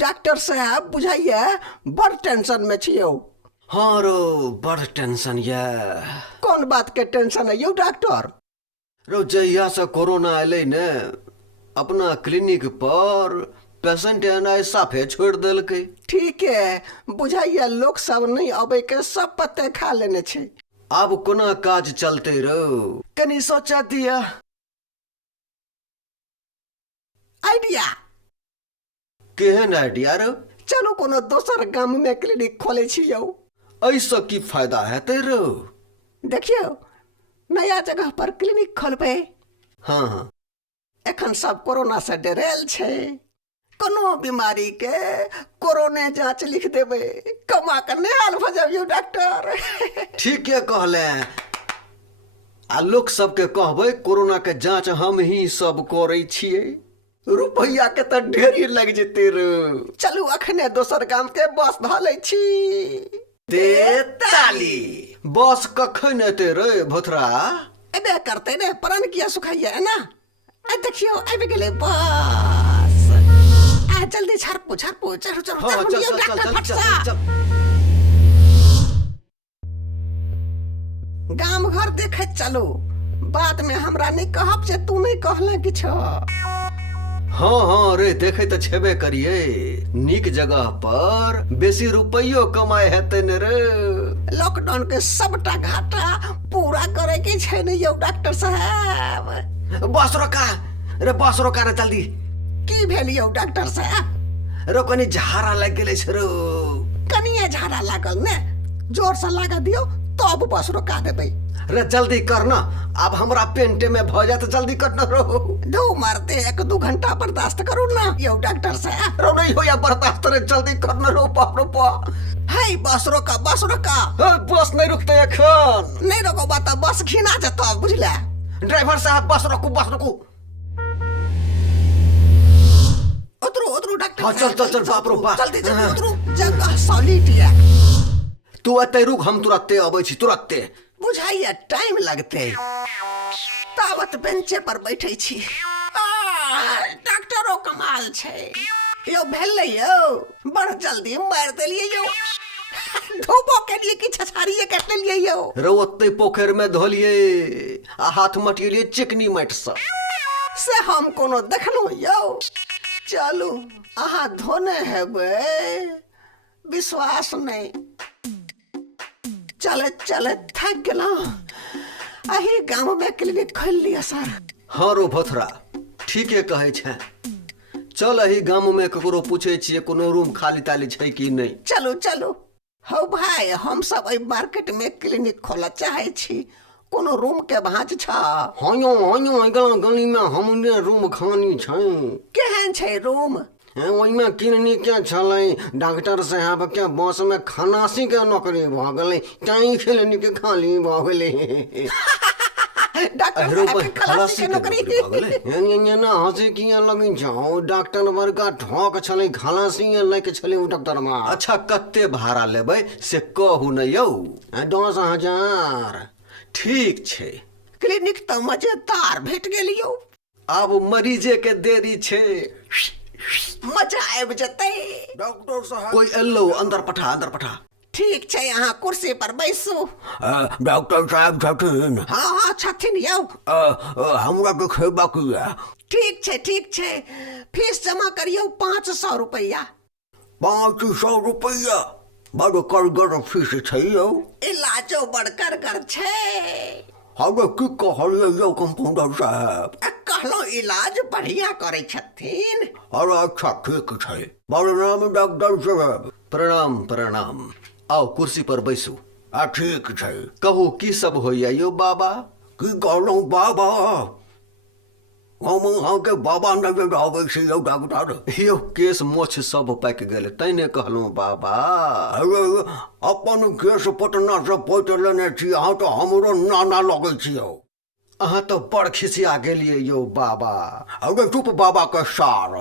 Doctor साहब बुझाइए बड़ टेंशन में छियौ। हाँ रो बड़ टेंशन ये। कौन बात के टेंशन है यौ डॉक्टर? रो जहिया से कोरोना अलै ने अपना क्लिनिक पर पेशेंट एनाइ साफे छोड़ देलकै। ठीक है, बुझाइए लोग सब नहीं अबे के सब पत्ते खा लेने छे। आब कोना काज चलते रो? कनी सोचा दिया। आइडिया केहन आइडिया रो? चलो कोनो दोसर गांव में क्लिनिक खोले छियौ। ऐसा की फायदा हेतै रो? देखियो नया जगह पर क्लिनिक खोलबे। हाँ एखन सब कोरोना से डरेल छे। कोनो बीमारी के कोरोना जांच लिख देबे, कमा के निहाल भ जाबियो डॉक्टर। ठीक है कहले। आ लोग सबके कहबै कोरोना के जांच हम ही सब करे छिए। रुपया के तो ढेरी लग जेते रो। चलू अखने दोसर गांव के बस धलै छी। दे ताली। बस कखन एते रे भोथरा? एबे करते ने प्राण किया सुखाइए है ना। आ देखियो आबि गेले बस। आ जल्दी छारपो छारपो चलो चलो हाँ, चल, चल, चल, चल, चल, चल। गांव घर देखे चलो। बाद में हमरा नहीं कहब जे तू नहीं कहले किछो। हाँ हाँ रे देखे तो छेबे करिए। नीक जगह पर बेसी रुपयो कमाए हेते ने रे। लॉकडाउन के सबटा घाटा पूरा करे के छै ने यौ डॉक्टर साहब। बस रोका रे, बस रोका रे जल्दी। की भेल यौ डॉक्टर साहब? रो कनी झाड़ा लग गेले छ रो। कनिए झाड़ा लागल ने, जोर से लगा दियो तब बस रोका देबै। रे जल्दी कर ना, अब हमरा पेंटे में भ जात, जल्दी कर ना रो। दो मारते 1-2 घंटा बर्दाश्त करो ना यौ डॉक्टर साहब। रो नहीं होया बर्दाश्त रे, जल्दी कर ना रो। बाप रे बाप। हे बस रोका बस रोका। बस नहीं रुकते एखन। नहीं रोको बात बस घिना जतो बुझले। ड्राइवर साहब बस रोकू बस रोकू। उतरो उतरो डॉक्टर हाँ, चल, चल, चल, बाप रे बाप। जल्दी जल्दी उतरो, जगह सॉलिड है। तू एते रुक, हम तुरत्ते अबै छी तुरत्ते। बुझाइए टाइम लगते। तावत बेंचे पर बैठे छी। डॉक्टरो कमाल छे यो। भेलै यो बड़ जल्दी मार देलिए यो। धोबो के लिए कि छछारिए काट लेलिए यो। रो ओते पोखर में धोलिए आ हाथ मटिलिए चिकनी माटि से हम कोनो देखलो यो। चलू अहाँ धोने हेबे, विश्वास नहीं। चले चले थक गेलो। अही गांव में क्लिनिक खोल लिया सर। हाँ रो भोथरा ठीके कहे छे। चल अही गांव में ककरो पूछे छिए कोनो रूम खाली ताली छै कि नहीं। चलो चलो। हो भाई हम सब अई मार्केट में क्लिनिक खोला चाहे छी, कोनो रूम के भांज छ? हाँ यो अगला गली में हमने रूम खानी छै। केहन छै रूम? ओइमे किननी के छलै डॉक्टर साहब के बस में खलासी के नौकरी भ गेलै, ताई खिलनी के खाली भ गेलै। डॉक्टर साहब के खलासी के नौकरी भ गेलै। ना हंसी किया लगै छौ? डॉक्टर वर्गा ठोक छलै, खलासी लै के छलै उ डॉक्टर में। अच्छा कत्ते भाड़ा लेबै से कहू न यौ। 10,000। ठीक छै। क्लिनिक तो मजेदार भेट गेल यौ। अब मरीजे के देरी छै, मजा आबि जतै। डॉक्टर साहब कोई एलो, अंदर पठा अंदर पठा। ठीक छै अहाँ कुर्सी पर बैसू। डॉक्टर साहब छथिन? हाँ हाँ छथिन यौ। हमरा के खेबाक ये। ठीक छै फीस जमा करियो 500 रुपया। 500 रुपया? बड़ करगर फीस छै यौ। इलाजो बड़ करगर छै। हमे की कहलिए यौ कंपाउंडर साहब? कहलो इलाज बढ़िया करे छथिन। अरे अच्छा ठीक छै। प्रणाम डॉक्टर साहब। प्रणाम प्रणाम। आओ कुर्सी पर बैसू। ठीक छै। कहू की सब होइया यौ बाबा? की कहलौं बाबा? हम अहाँके बाबा नजर आबै छी यौ डॉक्टर। यौ केस मोछ सब पाकि गेल तैने कहलौं बाबा। अरे अपन केस पटना से पोत लेने छी अहाँ तो हमरो नाना लगै छी यौ। अहाँ तो बड़ खिसिया गेलिए यौ बाबा। अरे चुप बाबा के सार।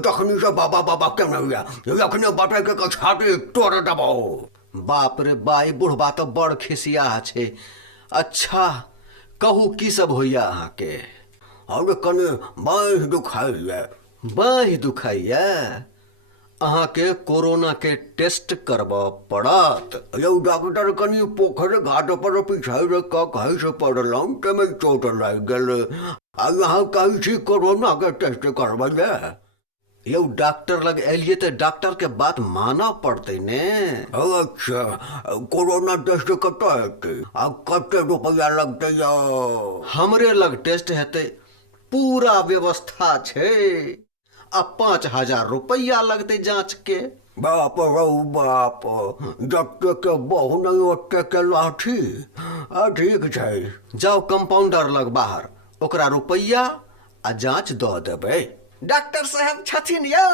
तखनी से बाबा बाबा केना हुआ अखने बापे के छाती तोड़ देबो। बाप रे बाई बुढ़बा तो बड़ खिसिया छे। अच्छा कहू की सब होइया अहाँके? अरे कने बाँहि दुखाइए। बाँहि दुखाइए? अहाँ के कोरोना के टेस्ट करबा पड़त। यौ डॉक्टर कनी पोखर घाट पर पिछाई रे का कहीं से पड़लौं ते में चोट लग गेल आ यहाँ कहीं छी कोरोना के टेस्ट करबैले। यौ डॉक्टर लग एलिए तो डॉक्टर के बात माना पड़ते ने। अच्छा कोरोना टेस्ट कत हेतै आ कते रुपया लगतै यौ? हमरे लग टेस्ट हेते, पूरा व्यवस्था छे। अब 5,000 रुपया लगते जांच के। बाप रौ बाप, जते के बहु नहीं ओते के लाठी। ठीक छै, जाओ कंपाउंडर लग बाहर, ओकरा रुपया आ जांच दऽ देबै। डॉक्टर साहब छथिन यौ,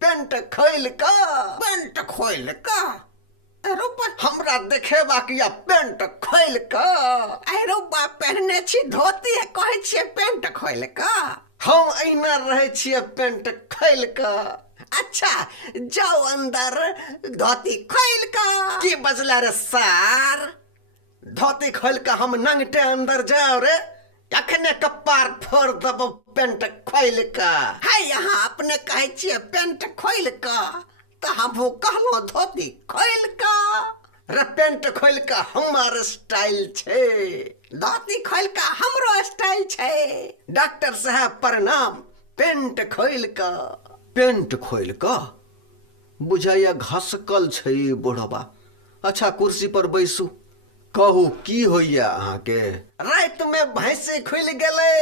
पेंट खोल का रूपा हमरा देखेबा कि या पेंट खोल का। रूपा पहनने छी धोती है, कहे छियै पेंट खोल का। हम अहिना रहे छियै पेंट खोल का। अच्छा जाओ अंदर, धोती खोल का। की बजला रे सार? धोती खोल का हम नंगटे अंदर जाओ रे, अखने कपार फोड़ देबो पेंट खोल का। है यहाँ अपने कहे छियै पेंट खोल का, तो हम कहलो धोती खोल का। रे पेंट खोल का हमार स्टाइल छे, धोती खोल का हमरो स्टाइल छे। डॉक्टर साहब प्रणाम, पेंट खोल का। पेंट खोल का बुझाइया घसकल छै बुढ़वा। अच्छा कुर्सी पर बैसू, कहू की होइया अहाँ के? रात में भैंसे खुल गेले,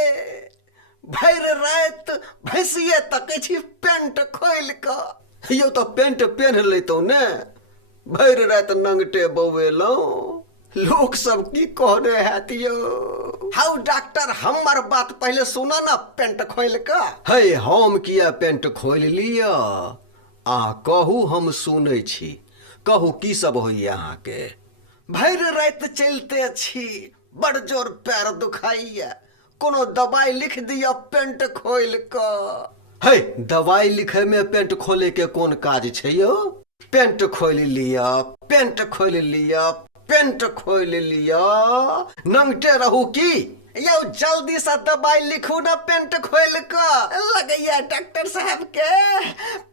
भैर रात भैंसिए तकै छी पेंट खोल का। यौ तो पेंट पहन लेतो ने, भैर रात नंगटे बौएलौं। लोग सब की कहने हैत यौ? हाउ डॉक्टर हमर बात पहले सुना ना, पेंट खोल का। है हम किया पेंट खोल लिया? अहाँ कहू हम सुनै छी, कहू की सब होइया अहाँ के? भैर रात चलते छी, बड़ जोर पैर दुखाइया, कोनो दवाई लिख दिया पेंट खोल का। है दवाई लिखे में पेंट खोले के कौन काज छै यौ? पेंट खोल लिया, पेंट खोल लिया, पेंट खोल लिया, नंगटे रहू की? यौ जल्दी से दवाई लिखू ना पेंट खोल का। लगैया डॉक्टर साहब के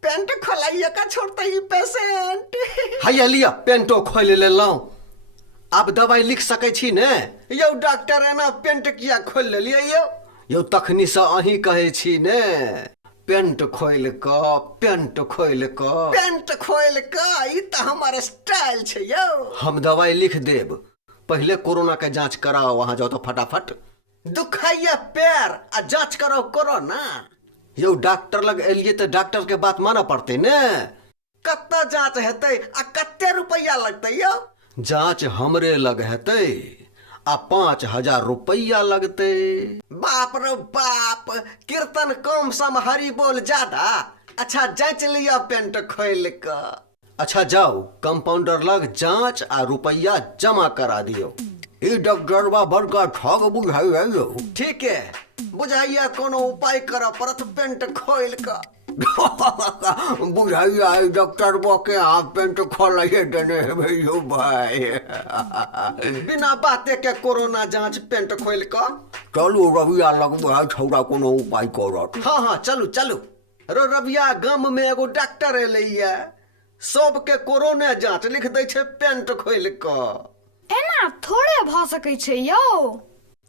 पेंट खोलाइए का छोड़ते ही पेशेंट। हैया लिया पेंटो खोल लेलौं, आप दवाई लिख सकै छी ने? यौ डॉक्टर एना पेंट किया खोल लेलिए यौ? यौ तखनी से अहीं कहे छी ने, पेंट खोल का, पेंट खोल का, पेंट खोल का। ई तो हमारे स्टाइल छे यौ। हम दवाई लिख देब, पहले कोरोना के जांच कराओ। वहां जाओ तो फटाफट। दुखाइया पैर आ जांच कराओ कोरोना। यौ डॉक्टर लग एलिए तो डॉक्टर के बात माना पड़ते ने। कत्ता जांच हेतै आ कत्ते रुपया लगतै यौ? जांच हमरे लग हेतै आ 5,000 रुपया लगते। बाप रे बाप, कीर्तन कम सम हरि बोल ज्यादा। अच्छा जांच लिया पेंट खोल का। अच्छा जाओ कंपाउंडर लग जांच आ रुपया जमा करा दियो। ई डॉक्टरवा बड़का ठग बुझाइया यौ। ठीक है, बुझाइया कोनो उपाय कर पड़त पेंट खोल का। बुझाइया डॉक्टरवा के हाथ पेंट खोलाइए देने हेबै यौ भाई। बिना बाते के कोरोना जांच पेंट खोल का। चलू रविया लगवा छौड़ा कोनो उपाय करत। हाँ हाँ चलू चलू। रो रविया गाम में एगो डॉक्टर एलैया, सबके कोरोना जांच लिख दै छै पेंट खोल का। एना थोड़े भ सकै छै यौ?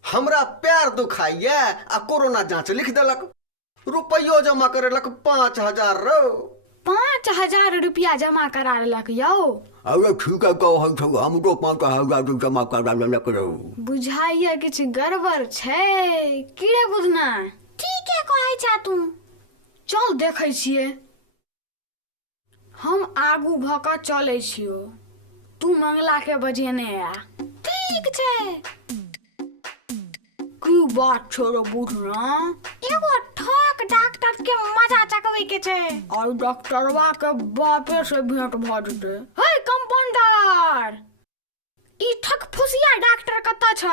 हमरा पैर दुखाइया आ कोरोना जांच लिख देलक, रुपयो जमा करेलक 5,000 रो। 5,000 रुपया जमा करा लेलक यौ? अरे ठीक है कहै छौ, हमरो 5,000 जमा करा लेलक रौ। बुझाइया किछ गड़बड़ छै की रे बुझना? ठीके कहै छा तू, चल देखै छियै। हम आगू भ क चलै छियो, तू मंगला के बजेने आ। ठीक छै। की बात छै रे बुढ़ना? एगो ठक डॉक्टर के मजा चकवे के छै और डॉक्टरवा के बापे से भेंट भ जेते। हे कंपाउंडर, ई ठक फुसिया डॉक्टर कत्ता छ?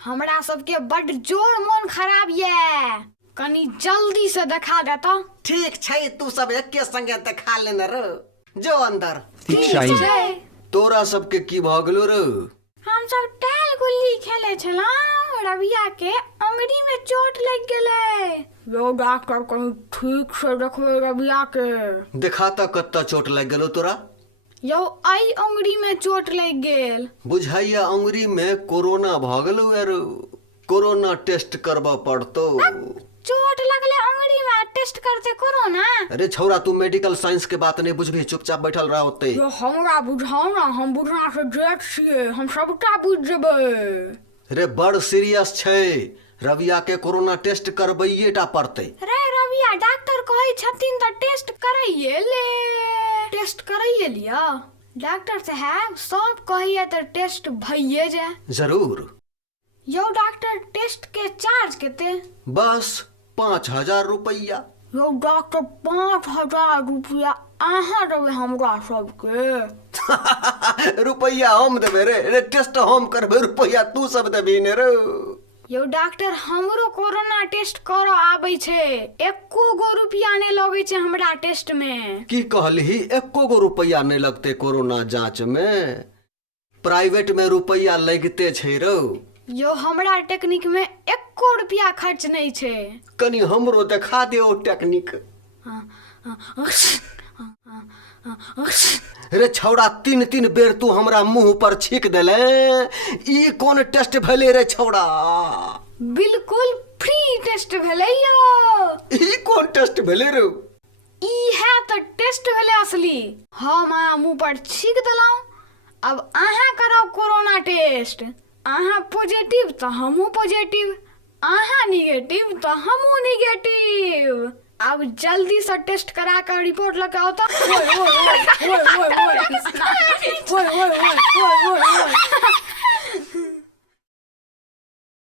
हमरा सबके बड़ जोर मन खराब ये, कनी जल्दी से देखा दे तो। ठीक छै, तू सब एके संगे देखा लेने रो। जो अंदर। ठीक छै। तोरा सबके की भ गेलो रे? हम सब टाल गुल्ली खेले छलौं, रविया के अंगुरी में चोट लग गेलै। यो डॉक्टर कहीं ठीक से देखो रबिया के। दिखाता कत्ता चोट लग गेलो तोरा। यो आई अंगुरी में चोट लग गेल। बुझाइया अंगुरी में कोरोना भ गेलो यार, कोरोना टेस्ट करबा पड़तो। चोट लगले अंगुरी में टेस्ट करते कोरोना। अरे छौरा तू मेडिकल साइंस के बात नहीं बुझबी, चुपचाप बैठल रह होते। यो हमरा बुझाओ ना, हम बुझना से जेठ छिए, हम सबटा बुझ जेबै। रे बड़ सीरियस छै, रविया के कोरोना टेस्ट करबैये टा पड़ते। रे रविया डॉक्टर कहै छथिन त टेस्ट करैये ले। टेस्ट करैये लिया डॉक्टर साहब, सब कहिए त टेस्ट भइए जाए। जरूर। यो डॉक्टर टेस्ट के चार्ज केते? बस 5,000 रुपया। यो डॉक्टर 5,000 रुपया अहाँ देबै हमरा सबके? रुपया हम देबे रे, टेस्ट हम करबे, रुपया तू सब देबी ने रे। यो डॉक्टर हमरो कोरोना टेस्ट करो आबै छै, एको गो रुपया नहीं लगे छै हमरा टेस्ट में। की कहलही? एको गो रुपया नहीं लगते कोरोना जांच में, प्राइवेट में रुपया लगते छै रो। यो हमरा टेक्निक में एको रुपया खर्च नहीं छै। कनी हमरो देखा दे ओ टेक्निक। रे छौड़ा 3-3 बेर तू हमरा मुंह पर छीक देले, ई कोन टेस्ट भेले रे छौड़ा? बिल्कुल फ्री टेस्ट भेलै यो। ई कोन टेस्ट भेले रे? ई है तो टेस्ट भेलै असली। हम अहाँ मुंह पर छीक देलौं, अब अहाँ कराओ कोरोना टेस्ट। अहाँ पॉजिटिव तो हमहू पॉजिटिव, अहाँ निगेटिव तो हमहू निगेटिव। अब जल्दी से टेस्ट करा कर रिपोर्ट लगाओ तो। ओए ओए ओए ओए ओए ओए ओए ओए ओए ओए ओए ओए